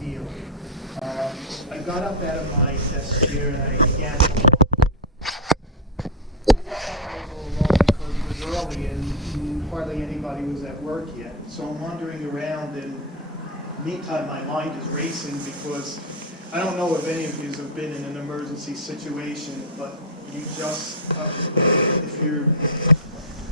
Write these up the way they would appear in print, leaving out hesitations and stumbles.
deal. I got up out of my desk chair and I began because it was early and hardly anybody was at work yet. So I'm wandering around, and meantime my mind is racing because I don't know if any of you have been in an emergency situation, but you just, if you're,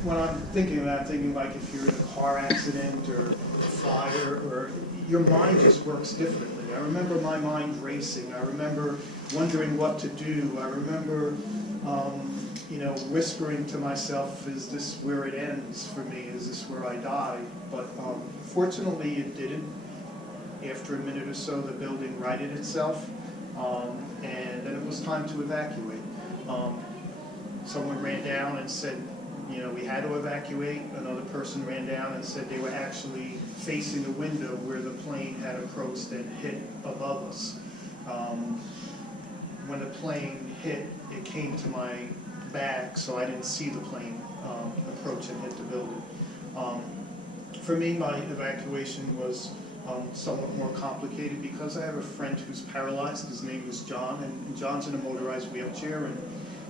when I'm thinking of that, I'm thinking like if you're in a car accident or fire, or your mind just works differently. I remember my mind racing. I remember wondering what to do. I remember, whispering to myself, is this where it ends for me? Is this where I die? But fortunately it didn't. After a minute or so, the building righted itself, and then it was time to evacuate. Someone ran down and said, we had to evacuate. Another person ran down and said they were actually facing a window where the plane had approached and hit above us. When the plane hit, it came to my back, so I didn't see the plane approach and hit the building. For me, my evacuation was somewhat more complicated because I have a friend who's paralyzed. His name is John, and John's in a motorized wheelchair. And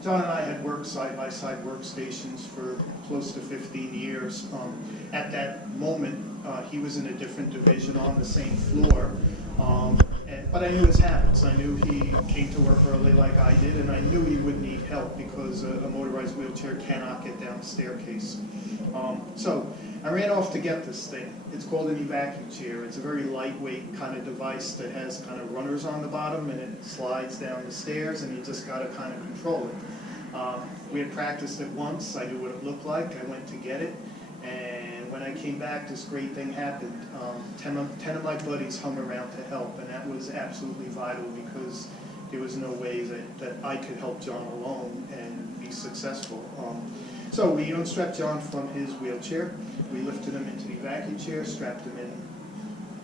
John and I had worked side-by-side workstations for close to 15 years. At that moment, he was in a different division on the same floor, but I knew his habits. I knew he came to work early like I did, and I knew he would need help because a motorized wheelchair cannot get down the staircase. So I ran off to get this thing. It's called an evacuum chair. It's a very lightweight kind of device that has kind of runners on the bottom, and it slides down the stairs, and you just got to kind of control it. We had practiced it once. I knew what it looked like. I went to get it, and when I came back, this great thing happened. 10 of my buddies hung around to help, and that was absolutely vital because there was no way that I could help John alone and be successful. So we unstrapped John from his wheelchair. We lifted him into the vacuum chair, strapped him in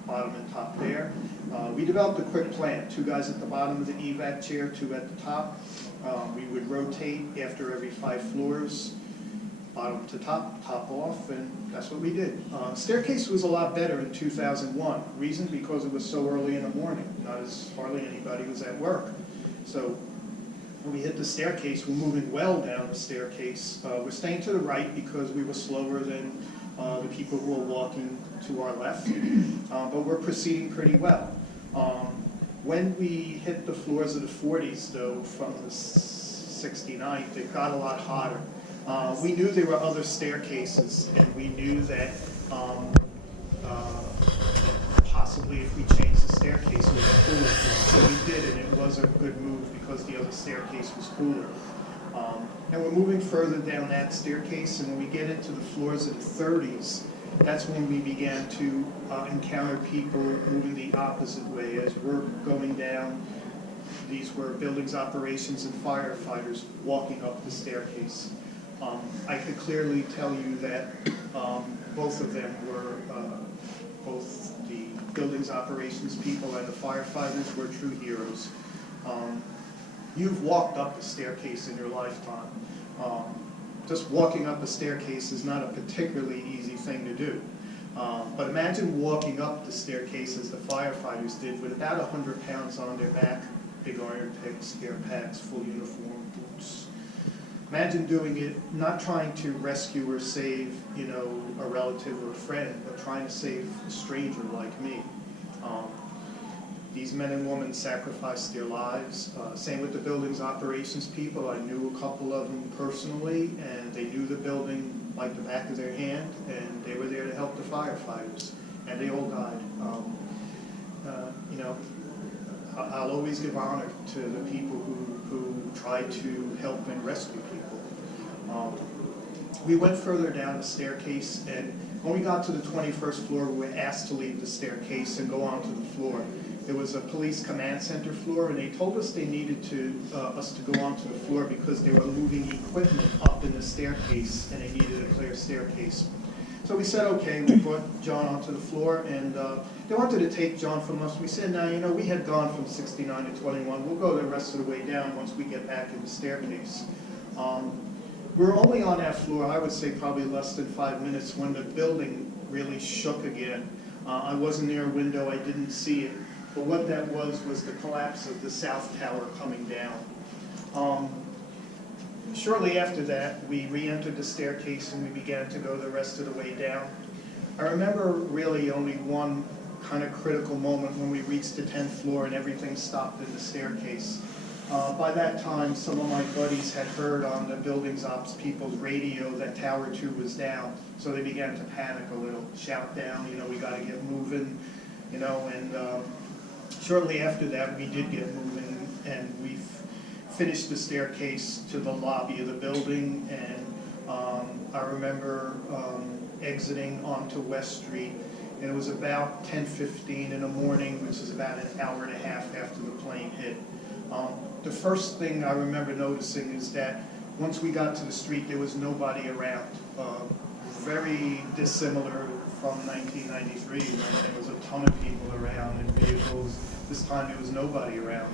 bottom and top there. We developed a quick plan. 2 guys at the bottom of the evac chair, 2 at the top. We would rotate after every 5 floors, bottom to top, top off, and that's what we did. Staircase was a lot better in 2001. Reason? Because it was so early in the morning. Not as hardly anybody was at work. So when we hit the staircase, we're moving well down the staircase. We're staying to the right because we were slower than the people who were walking to our left, but we're proceeding pretty well. When we hit the floors of the 40s, though, from the 69th, it got a lot hotter. We knew there were other staircases, and we knew that possibly if we changed the staircase, we would cool it. So we did, and it was a good move because the other staircase was cooler. And we're moving further down that staircase, and when we get into the floors of the 30s, that's when we began to encounter people moving the opposite way. As we're going down, these were buildings operations and firefighters walking up the staircase. I could clearly tell you that both of them were, both the buildings operations people and the firefighters were true heroes. You've walked up a staircase in your lifetime. Just walking up a staircase is not a particularly easy thing to do. But imagine walking up the staircase as the firefighters did with about 100 pounds on their back, big iron picks, air packs, full uniform, boots. Imagine doing it, not trying to rescue or save, a relative or a friend, but trying to save a stranger like me. These men and women sacrificed their lives. Same with the building's operations people. I knew a couple of them personally, and they knew the building like the back of their hand, and they were there to help the firefighters, and they all died. I'll always give honor to the people who try to help and rescue people. We went further down the staircase, and when we got to the 21st floor, we were asked to leave the staircase and go onto the floor. There was a police command center floor, and they told us they needed us to go onto the floor because they were moving equipment up in the staircase, and they needed a clear staircase. So we said, okay, we brought John onto the floor, and they wanted to take John from us. We said, no, we had gone from 69 to 21. We'll go the rest of the way down once we get back in the staircase. We were only on that floor, I would say probably less than 5 minutes, when the building really shook again. I wasn't near a window, I didn't see it. but what that was the collapse of the South Tower coming down. Shortly after that, we re-entered the staircase and we began to go the rest of the way down. I remember really only one kind of critical moment when we reached the 10th floor and everything stopped in the staircase. By that time, some of my buddies had heard on the building's ops people's radio that Tower 2 was down, so they began to panic a little, shout down, we got to get moving, and shortly after that, we did get moving, and we finished the staircase to the lobby of the building, and I remember exiting onto West Street, and it was about 10:15 in the morning, which is about an hour and a half after the plane hit. The first thing I remember noticing is that once we got to the street, there was nobody around. Very dissimilar from 1993, when there was a ton of people around and vehicles. This time there was nobody around.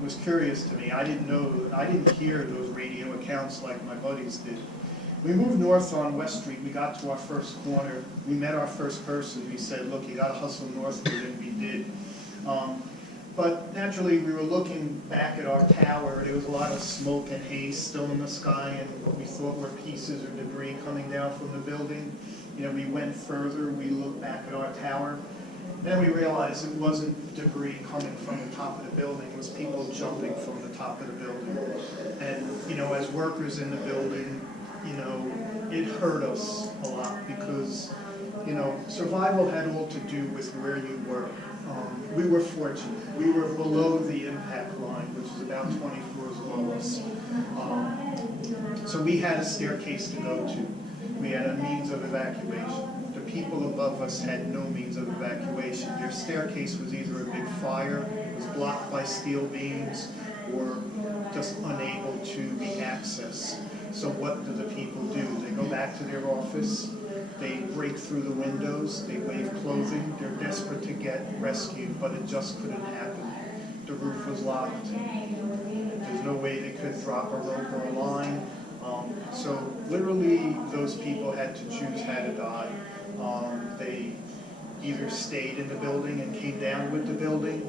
It was curious to me. I didn't hear those radio accounts like my buddies did. We moved north on West Street. We got to our first corner. We met our first person. We said, look, you got to hustle northward, and we did. But naturally, we were looking back at our tower. There was a lot of smoke and haze still in the sky, and what we thought were pieces or debris coming down from the building. We went further. We looked back at our tower. Then we realized it wasn't debris coming from the top of the building. It was people jumping from the top of the building. And as workers in the building, it hurt us a lot because survival had all to do with where you were. We were fortunate. We were below the impact line, which is about 20 floors below us. So we had a staircase to go to. We had a means of evacuation. The people above us had no means of evacuation. Their staircase was either a big fire, it was blocked by steel beams, or just unable to be accessed. So what do the people do? They go back to their office, they break through the windows, they wave clothing, they're desperate to get rescued, but it just couldn't happen. The roof was locked. There's no way they could drop a rope or a line. So literally those people had to choose how to die. They either stayed in the building and came down with the building,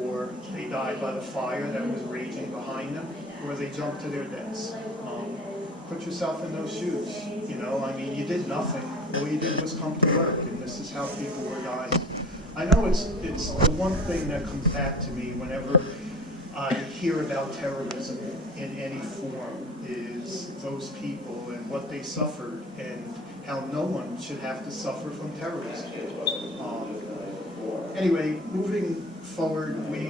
or they died by the fire that was raging behind them, or they jumped to their deaths. Put yourself in those shoes. You did nothing. All you did was come to work, and this is how people were dying. I know it's the one thing that comes back to me whenever I hear about terrorism in any form is those people and what they suffered and how no one should have to suffer from terrorism. Anyway, moving forward, we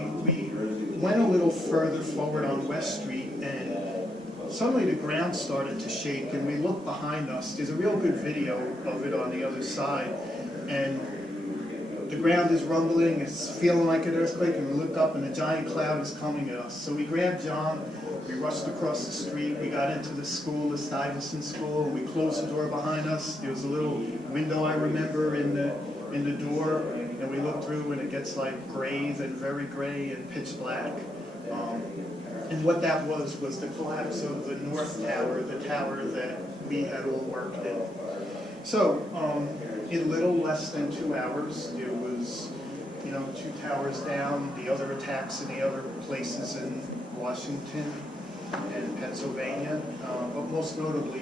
went a little further forward on West Street, and suddenly the ground started to shake, and we looked behind us. There's a real good video of it on the other side, and the ground is rumbling, it's feeling like an earthquake, and we look up and a giant cloud is coming at us. So we grabbed John, we rushed across the street, we got into the school, the Stuyvesant School, and we closed the door behind us. There was a little window, I remember, in the door, and we looked through, and it gets like gray, then very gray and pitch black. And what that was the collapse of the North Tower, the tower that we had all worked in. So, in little less than 2 hours, it was, 2 towers down, the other attacks in the other places in Washington and Pennsylvania, but most notably